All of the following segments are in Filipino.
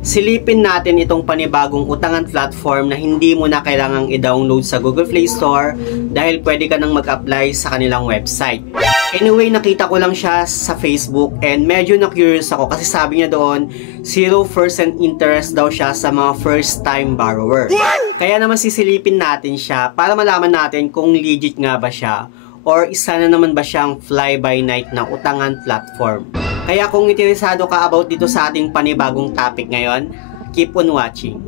Silipin natin itong panibagong utangan platform na hindi mo na kailangang i-download sa Google Play Store dahil pwede ka nang mag-apply sa kanilang website. Anyway, nakita ko lang siya sa Facebook and medyo na-curious ako kasi sabi niya doon 0% interest daw siya sa mga first time borrower. Kaya naman sisilipin natin siya para malaman natin kung legit nga ba siya or isa na naman ba siyang fly-by-night na utangan platform. Kaya kung interesado ka about dito sa ating panibagong topic ngayon, keep on watching.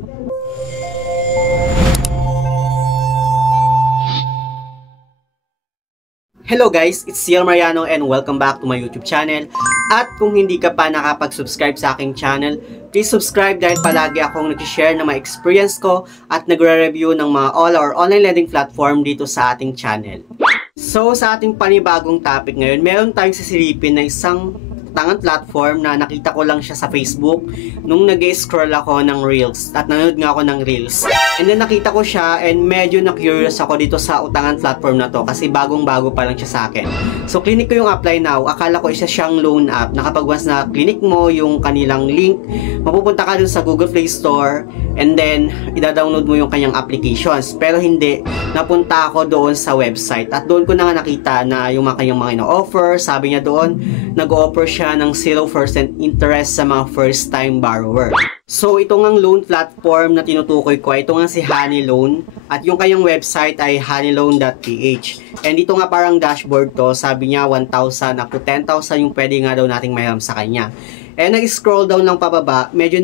Hello guys, it's Ciel Mariano and welcome back to my YouTube channel. At kung hindi ka pa nakapag-subscribe sa aking channel, please subscribe dahil palagi akong nag-share ng mga experience ko at nagre-review ng mga all or online lending platform dito sa ating channel. So sa ating panibagong topic ngayon, meron tayong sisilipin na isang utangan platform na nakita ko lang siya sa Facebook nung nag-scroll ako ng Reels at nanood nga ako ng Reels. And then nakita ko siya and medyo na-curious ako dito sa utangan platform na to kasi bagong-bago pa lang siya sa akin. So clinic ko yung apply now. Akala ko isa siyang loan app na kapag once na clinic mo yung kanilang link, mapupunta ka dun sa Google Play Store and then ida-download mo yung kanyang applications. Pero hindi, napunta ako doon sa website at doon ko na nga nakita na yung mga kanyang mga ino-offer. Sabi niya doon, nag-offer siya ng 0% interest sa mga first time borrower. So ito ngang loan platform na tinutukoy ko, ito nga si Honey Loan at yung kanyang website ay honeyloan.ph. And ito nga parang dashboard to, sabi niya 1,000 up to 10,000 yung pwede nga daw nating mahiram sa kanya. And nag-scroll down lang pababa, medyo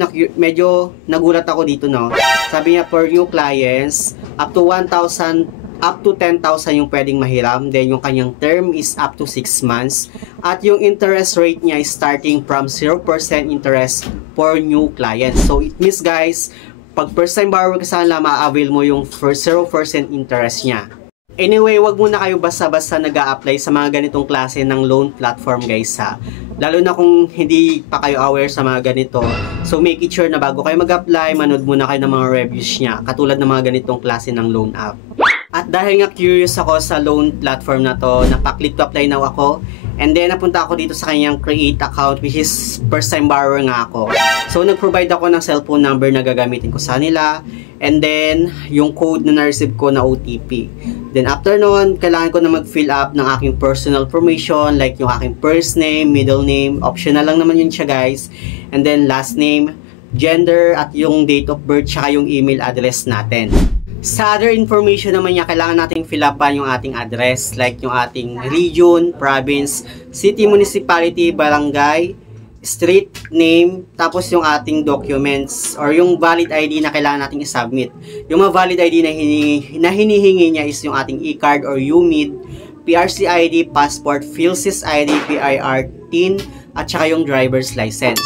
nagulat ako dito, no. Sabi niya for new clients up to 1,000 up to 10,000 yung pwedeng mahiram. Then yung kanyang term is up to 6 months. At yung interest rate niya is starting from 0% interest for new clients. So it means guys, pag first time borrower ka sana, ma-avail mo yung 0% interest niya. Anyway, wag muna kayo basta-basta nag-a-apply sa mga ganitong klase ng loan platform guys ha. Lalo na kung hindi pa kayo aware sa mga ganito. So make it sure na bago kayo mag-apply, manood muna kayo ng mga reviews niya. Katulad ng mga ganitong klase ng loan app. At dahil nga curious ako sa loan platform na to, napaklik to apply now ako. And then napunta ako dito sa kanyang create account which is first time borrower nga ako. So nag-provide ako ng cellphone number na gagamitin ko sa nila. And then yung code na na-receive ko na OTP. Then after nun, kailangan ko na mag-fill up ng aking personal information like yung aking first name, middle name, optional lang naman yun siya guys. And then last name, gender at yung date of birth tsaka yung email address natin. Sa other information naman niya, kailangan nating fill upan yung ating address like yung ating region, province, city, municipality, barangay, street name, tapos yung ating documents or yung valid ID na kailangan nating i-submit. Yung mga valid ID na hinihingi niya is yung ating e-card or UMID, PRC ID, passport, PhilSys ID, PIR, TIN, at saka yung driver's license.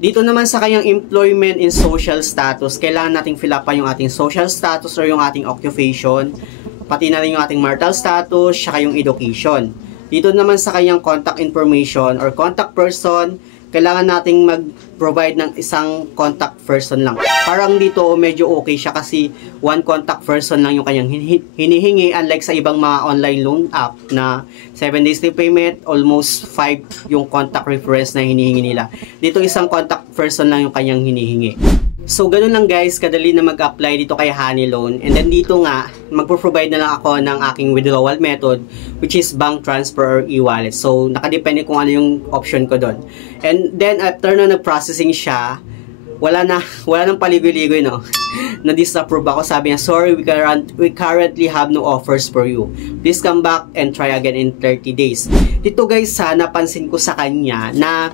Dito naman sa kanyang employment and social status, kailangan nating fill upan yung ating social status or yung ating occupation, pati na rin yung ating marital status, saka yung education. Dito naman sa kanyang contact information or contact person, kailangan nating mag-provide ng isang contact person lang. Parang dito medyo okay siya kasi one contact person lang yung kanyang hinihingi, unlike sa ibang mga online loan app na 7 days repayment, almost 5 yung contact reference na hinihingi nila. Dito isang contact person lang yung kanyang hinihingi. So ganun lang guys, kadali na mag-apply dito kay Honey Loan. And then dito nga, magpo-provide na lang ako ng aking withdrawal method which is bank transfer or e-wallet. So nakadepende kung ano yung option ko doon. And then after na nag-processing siya, wala nang paligoy-ligoy, no. Na-disapprove ako, sabi niya, sorry, we currently have no offers for you. Please come back and try again in 30 days. Dito guys, napansin ko sa kanya na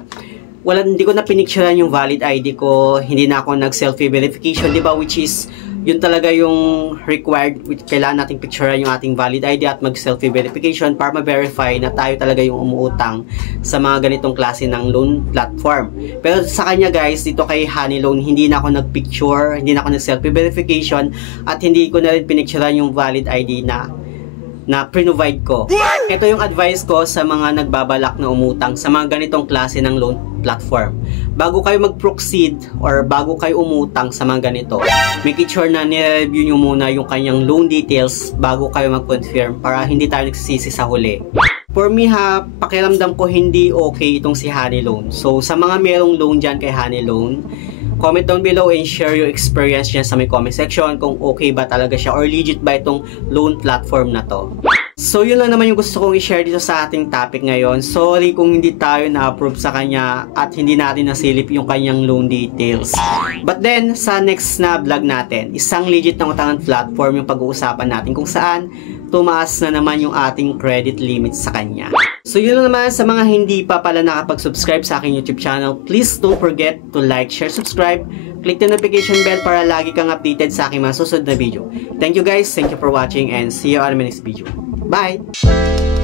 hindi ko na pinicturean yung valid ID ko, hindi na ako nag-selfie verification, di ba, which is yun talaga yung required, which kailangan nating picturean yung ating valid ID at mag-selfie verification para ma-verify na tayo talaga yung umuutang sa mga ganitong klase ng loan platform. Pero sa kanya guys, dito kay Honey Loan, hindi na ako nag-picture, hindi na ako nag-selfie verification at hindi ko na rin pinicturean yung valid ID na pre-provide ko. Ito yung advice ko sa mga nagbabalak na umutang sa mga ganitong klase ng loan platform. Bago kayo mag-proceed or bago kayo umutang sa mga ganito, make sure na nire-review nyo muna yung kanyang loan details bago kayo mag-confirm para hindi tayo nagsisisi sa huli. For me ha, pakiramdam ko hindi okay itong si Honey Loan. So sa mga merong loan dyan kay Honey Loan, Comment down below and share your experience dyan sa may comment section kung okay ba talaga siya or legit ba itong loan platform na to. So yun lang naman yung gusto kong i-share dito sa ating topic ngayon. Sorry kung hindi tayo na-approve sa kanya at hindi natin nasilip yung kanyang loan details. But then, sa next na vlog natin, isang legit na utangan platform yung pag-uusapan natin kung saan tumaas na naman yung ating credit limit sa kanya. So yun lang naman, sa mga hindi pa pala nakapag-subscribe sa aking YouTube channel, please don't forget to like, share, subscribe, click the notification bell para lagi kang updated sa aking mga susunod na video. Thank you guys, thank you for watching, and see you on my next video. Bye!